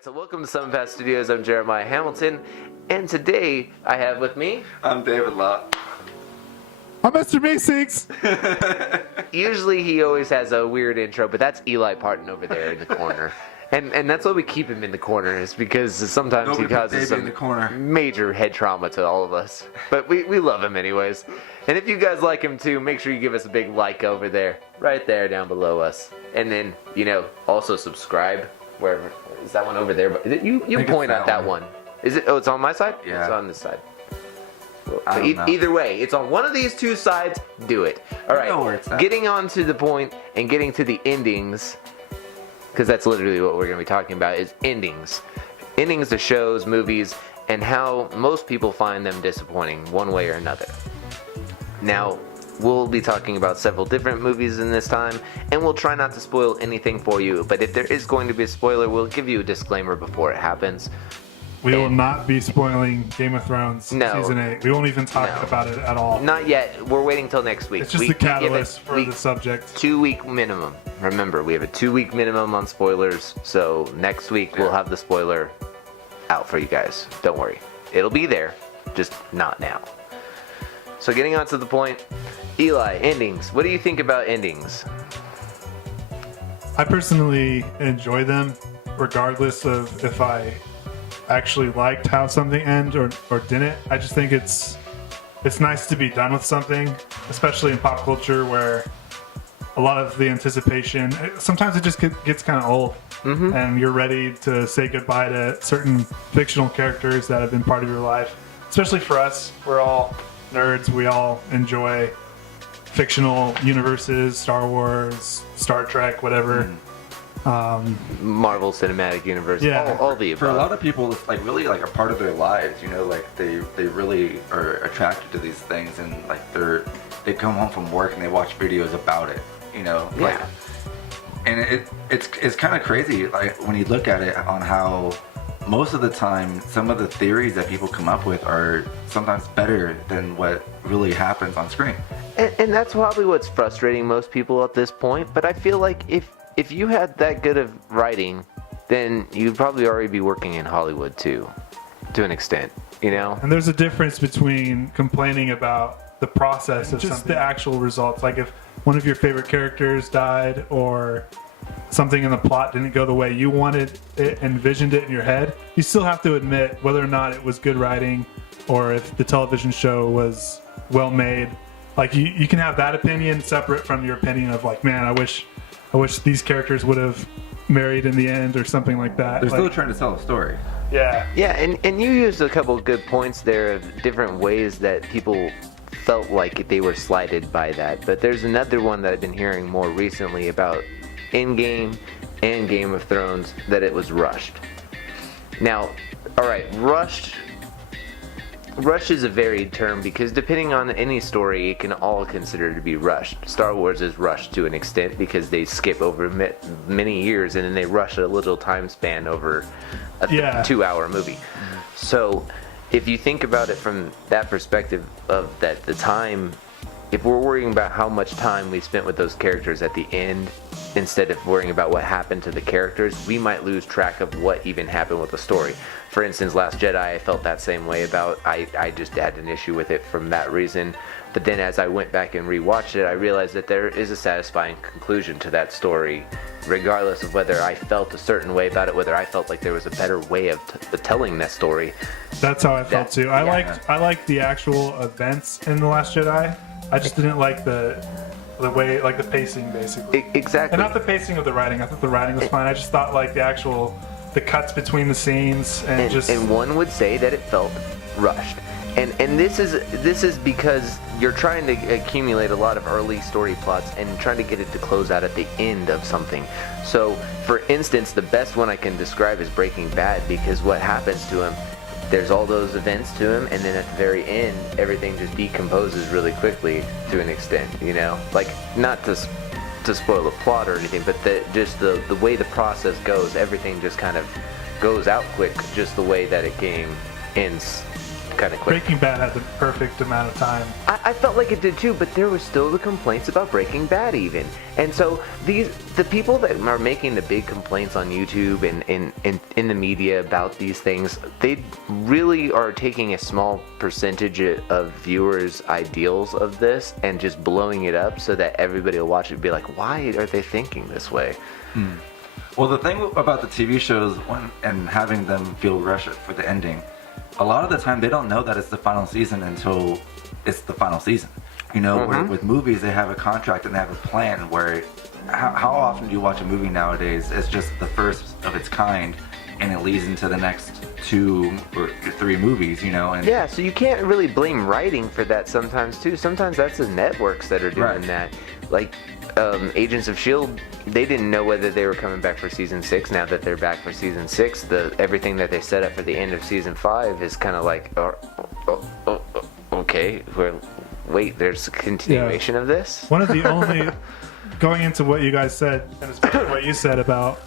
So welcome to Summon Pass Studios. I'm Jeremiah Hamilton, and today I have with me... I'm David Lott. I'm Mr. Basics. Usually he always has a weird intro, but that's Eli Parton over there in the corner. And that's why we keep him in the corner, is because sometimes Nobody he causes in the some corner. major head trauma to all of us. But we love him anyways. And if you guys like him too, make sure you give us a big like over there, right there down below us. And then, also subscribe wherever. Is that one over there? But you point at that one. Is it? Oh, it's on my side? Yeah. It's on this side. I don't know. Either way, it's on one of these two sides. Do it. All right. know where it's at. Getting on to the point and getting to the endings, because that's literally what we're going to be talking about, is endings. Endings to shows, movies, and how most people find them disappointing one way or another. Now, we'll be talking about several different movies in this time, and we'll try not to spoil anything for you, but if there is going to be a spoiler, we'll give you a disclaimer before it happens. We will not be spoiling Game of Thrones Season 8. We won't even talk about it at all. Not yet. We're waiting till next week. It's just the catalyst for the subject. 2-week minimum. Remember, we have a 2-week minimum on spoilers, so next week we'll have the spoiler out for you guys. Don't worry. It'll be there, just not now. So getting on to the point, Eli, endings. What do you think about endings? I personally enjoy them, regardless of if I actually liked how something ended or didn't. I just think it's nice to be done with something, especially in pop culture where a lot of the anticipation, sometimes it just gets kind of old. And you're ready to say goodbye to certain fictional characters that have been part of your life. Especially for us, we're all nerds. We all enjoy fictional universes, Star Wars, Star Trek, whatever. Marvel Cinematic Universe, Yeah. all the above. For a lot of people, it's really a part of their lives. They really are attracted to these things, and they come home from work and they watch videos about it. Yeah. And it's kind of crazy, when you look at it, on how most of the time some of the theories that people come up with are sometimes better than what really happens on screen. And that's probably what's frustrating most people at this point, but I feel like if you had that good of writing, then you'd probably already be working in Hollywood too, to an extent, And there's a difference between complaining about the process of just the actual results. Like if one of your favorite characters died or something in the plot didn't go the way you wanted it, envisioned it in your head, you still have to admit whether or not it was good writing or if the television show was well made. Like you can have that opinion separate from your opinion of man, I wish these characters would have married in the end or something like that. They're still trying to tell a story. Yeah. Yeah, and you used a couple of good points there of different ways that people felt like they were slighted by that. But there's another one that I've been hearing more recently about Endgame and Game of Thrones, that it was rushed. Now, alright, rushed is a varied term because depending on any story, it can all consider to be rushed. Star Wars is rushed to an extent because they skip over many years and then they rush a little time span over a 2-hour movie. So if you think about it from that perspective of that the time, if we're worrying about how much time we spent with those characters at the end instead of worrying about what happened to the characters, we might lose track of what even happened with the story. For instance, Last Jedi, I felt that same way about. I just had an issue with it from that reason. But then as I went back and rewatched it, I realized that there is a satisfying conclusion to that story, regardless of whether I felt a certain way about it, whether I felt like there was a better way of telling that story. That's how I felt too. I liked the actual events in The Last Jedi. I just didn't like the way, the pacing, basically. Exactly. And not the pacing of the writing. I thought the writing was fine. I just thought the cuts between the scenes and one would say that it felt rushed. And this is because you're trying to accumulate a lot of early story plots and trying to get it to close out at the end of something. So, for instance, the best one I can describe is Breaking Bad, because what happens to him, there's all those events to him, and then at the very end, everything just decomposes really quickly to an extent, not to spoil the plot or anything, but the way the process goes, everything just kind of goes out quick, just the way that it ends kind of quick. Breaking Bad had the perfect amount of time. I felt like it did too, but there was still the complaints about Breaking Bad even. And so the people that are making the big complaints on YouTube and in the media about these things, they really are taking a small percentage of viewers' ideals of this and just blowing it up so that everybody will watch it and be like, why are they thinking this way? Well, the thing about the TV shows and having them feel rushed for the ending, a lot of the time they don't know that it's the final season until it's the final season. You know, where with movies they have a contract and they have a plan where how often do you watch a movie nowadays? It's just the first of its kind and it leads into the next 2 or 3 movies, you know? And yeah, so you can't really blame writing for that sometimes too. Sometimes that's the networks that are doing that. Like Agents of S.H.I.E.L.D., they didn't know whether they were coming back for season 6. Now that they're back for season 6, everything that they set up for the end of season 5 is kind of like, okay, wait, there's a continuation of this? One of the only, going into what you guys said, and especially what you said about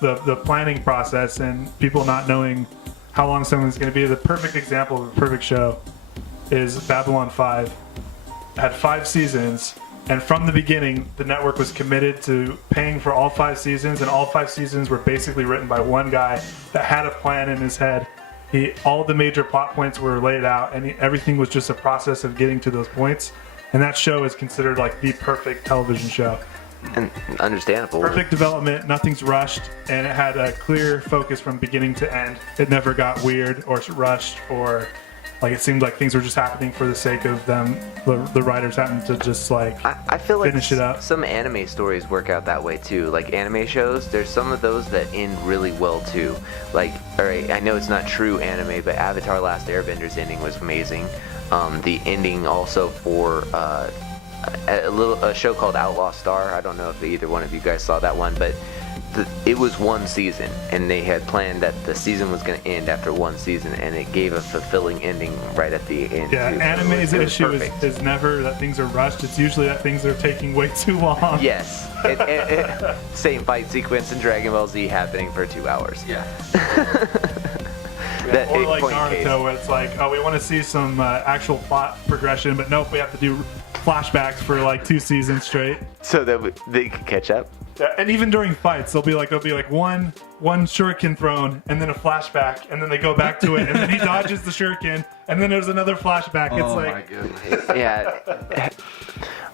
the planning process and people not knowing how long something's going to be, the perfect example of a perfect show is Babylon 5. It had 5 seasons. And from the beginning, the network was committed to paying for all 5 seasons, and all 5 seasons were basically written by one guy that had a plan in his head. All the major plot points were laid out, and everything was just a process of getting to those points. And that show is considered like the perfect television show. And understandable. Perfect development, nothing's rushed, and it had a clear focus from beginning to end. It never got weird or rushed or... like it seemed like things were just happening for the sake of them, the writers having to just like I feel like finish it up. Some anime stories work out that way too. Like anime shows, there's some of those that end really well too. Like, alright, I know it's not true anime, but Avatar: Last Airbender's ending was amazing. The ending also for a show called Outlaw Star. I don't know if either one of you guys saw that one, but it was 1 season, and they had planned that the season was going to end after 1 season, and it gave a fulfilling ending right at the end. Yeah, too. anime's issue is never that things are rushed. It's usually that things are taking way too long. Yes. Same fight sequence in Dragon Ball Z happening for 2 hours. yeah. That Or like 8-point Naruto, case. where it's like, oh, we want to see some actual plot progression, but nope, we have to do flashbacks for like 2 seasons straight. So that they could catch up. Yeah, and even during fights, there'll be like one shuriken thrown, and then a flashback, and then they go back to it, and then he dodges the shuriken, and then there's another flashback. It's Oh like, my goodness. Yeah.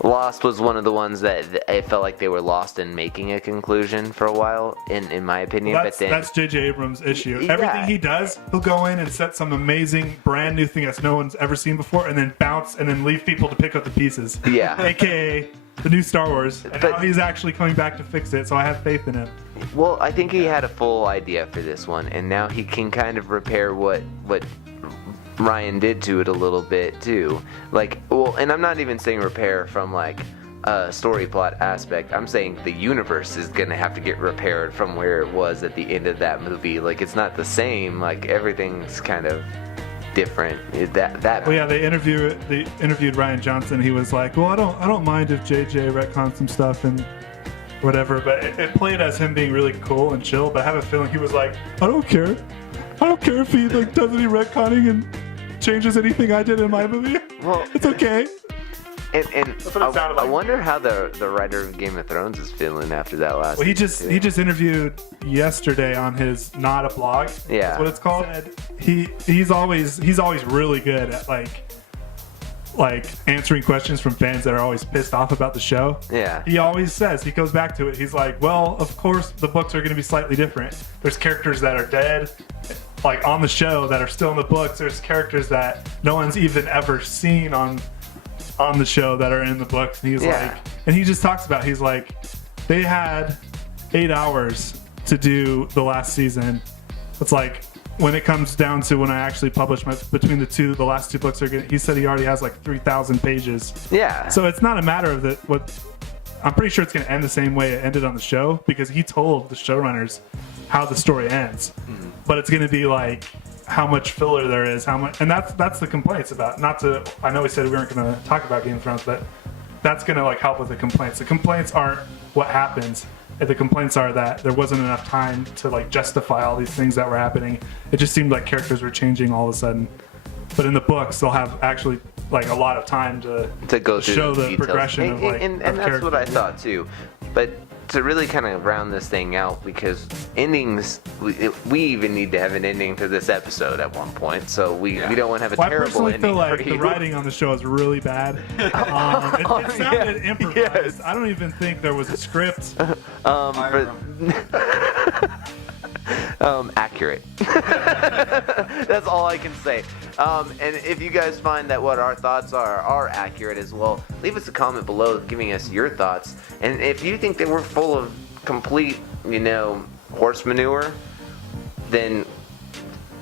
Lost was one of the ones that I felt like they were lost in making a conclusion for a while, in my opinion. that's but then J.J. Abrams' issue. Yeah. Everything he does, he'll go in and set some amazing, brand new thing that no one's ever seen before, and then bounce, and then leave people to pick up the pieces. Yeah. AKA the new Star Wars. And But- now he's actually coming back to fix it, so I have faith in him. Well, I think he had a full idea for this one, and now he can kind of repair what Ryan did to it a little bit too. Like, well, and I'm not even saying repair from like a story plot aspect. I'm saying the universe is gonna have to get repaired from where it was at the end of that movie. Like, it's not the same. Like, everything's kind of different. That Well, yeah, they interviewed Ryan Johnson. He was like, "Well, I don't mind if JJ retcons some stuff and whatever," but it played as him being really cool and chill. But I have a feeling he was like, "I don't care. I don't care if he like does any retconning and changes anything I did in my movie. Well, It's okay." and what it sounded I like. wonder how the writer of Game of Thrones is feeling after that last. Well, he season, just too. interviewed yesterday on his Not a Blog. Yeah. That's what it's called. He's always really good at like answering questions from fans that are always pissed off about the show. Yeah. He always says, he goes back to it. He's like, well, of course the books are going to be slightly different. There's characters that are dead, like on the show, that are still in the books. There's characters that no one's even ever seen on the show that are in the books. And he's Yeah. like, and he just talks about, he's like, they had 8 hours to do the last season. It's like, when it comes down to when I actually publish between the last 2 books he said he already has like 3,000 pages. Yeah. So it's not a matter of I'm pretty sure it's going to end the same way it ended on the show, because he told the showrunners how the story ends. But it's going to be like how much filler there is, how much, and that's the complaints about. I know we said we weren't going to talk about Game of Thrones, but that's going to like help with the complaints. The complaints aren't what happens. The complaints are that there wasn't enough time to like justify all these things that were happening. It just seemed like characters were changing all of a sudden. but in the books they'll have actually like a lot of time to go through show the details. progression of like and of that's what I characters. thought too. But to really kind of round this thing out, because endings, we even need to have an ending to this episode at one point, so we don't want to have a Well, I terrible personally ending feel like for the you. writing on the show is really bad. It sounded improvised. Yes. I don't even think there was a script. Accurate. That's all I can say. And if you guys find that what our thoughts are accurate as well, leave us a comment below giving us your thoughts. And if you think that we're full of complete, horse manure, then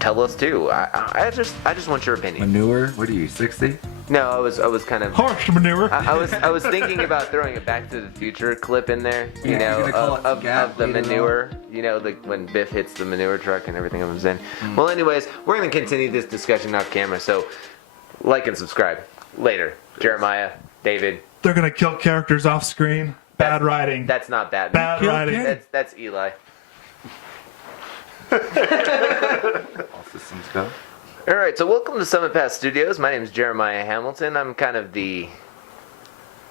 tell us too. I just want your opinion. Manure? What are you, 60? No, I was kind of. Horse manure. I was thinking about throwing a Back to the Future clip in there, Yeah, you're gonna call it of Gap the later manure, like when Biff hits the manure truck and everything comes in. Well, anyways, we're gonna continue this discussion off camera, so like and subscribe later. Jeremiah, David. They're gonna kill characters off screen. Bad writing. That's not bad. Bad writing. That's Eli. All systems go. All right, so welcome to Summit Pass Studios. My name is Jeremiah Hamilton. I'm kind of the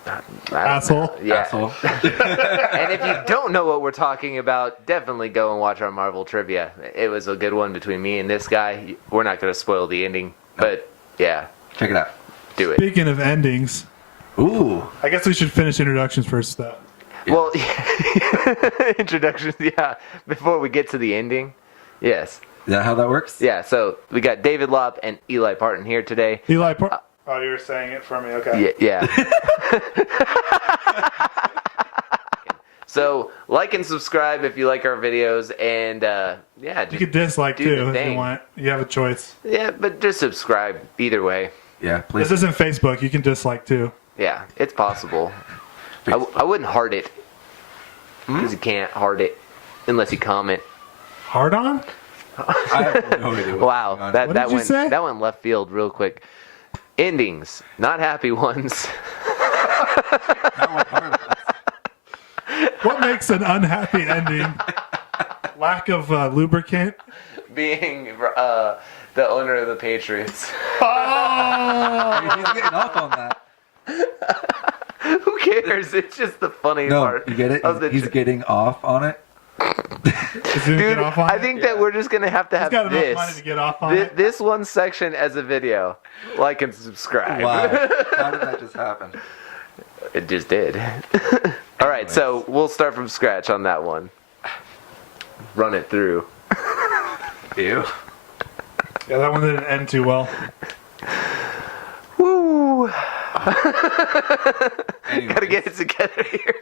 I don't Asshole. know. Yeah. Asshole. And if you don't know what we're talking about, definitely go and watch our Marvel trivia. It was a good one between me and this guy. We're not going to spoil the ending, but yeah, Check it out. do it. Speaking of endings, Ooh. I guess we should finish introductions first, though. Well, introductions, yeah. Before we get to the ending, yes. Is that how that works? Yeah, so we got David Lopp and Eli Parton here today. Eli. Oh, you were saying it for me. Okay. Yeah. So, like and subscribe if you like our videos, and You just, could dislike do too the if thing. you want. You have a choice. yeah, but just subscribe either way. Yeah, please. This isn't Facebook. You can dislike too. Yeah, it's possible. I wouldn't heart it, because you can't heart it unless you comment. Hard on? I have no idea what's Wow, going on. What did you say? that went left field real quick. Endings, not happy ones. What makes an unhappy ending? Lack of lubricant. Being the owner of the Patriots. Oh! He's getting off on that. Who cares? It's just the funny No, part. you get it? of the He's getting off on it. Is he gonna Dude, get off on I it? think that we're just gonna have to He's have got enough this. money to get off on it. This one section as a video. Like and subscribe. Why? How did that just happen? It just did. All right, so we'll start from scratch on that one. Run it through. Ew. Yeah, that one didn't end too well. Woo! Anyways. Gotta get it together here.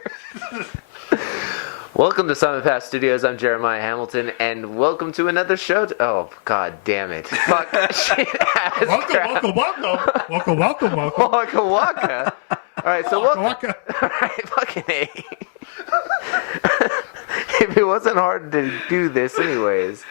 Welcome to Summit Pass Studios. I'm Jeremiah Hamilton, and welcome to another show. Oh, god damn it. Fuck. Shit ass crap. Welcome. Waka waka. Alright, so welcome. Waka. Alright, fucking A. If it wasn't hard to do this anyways.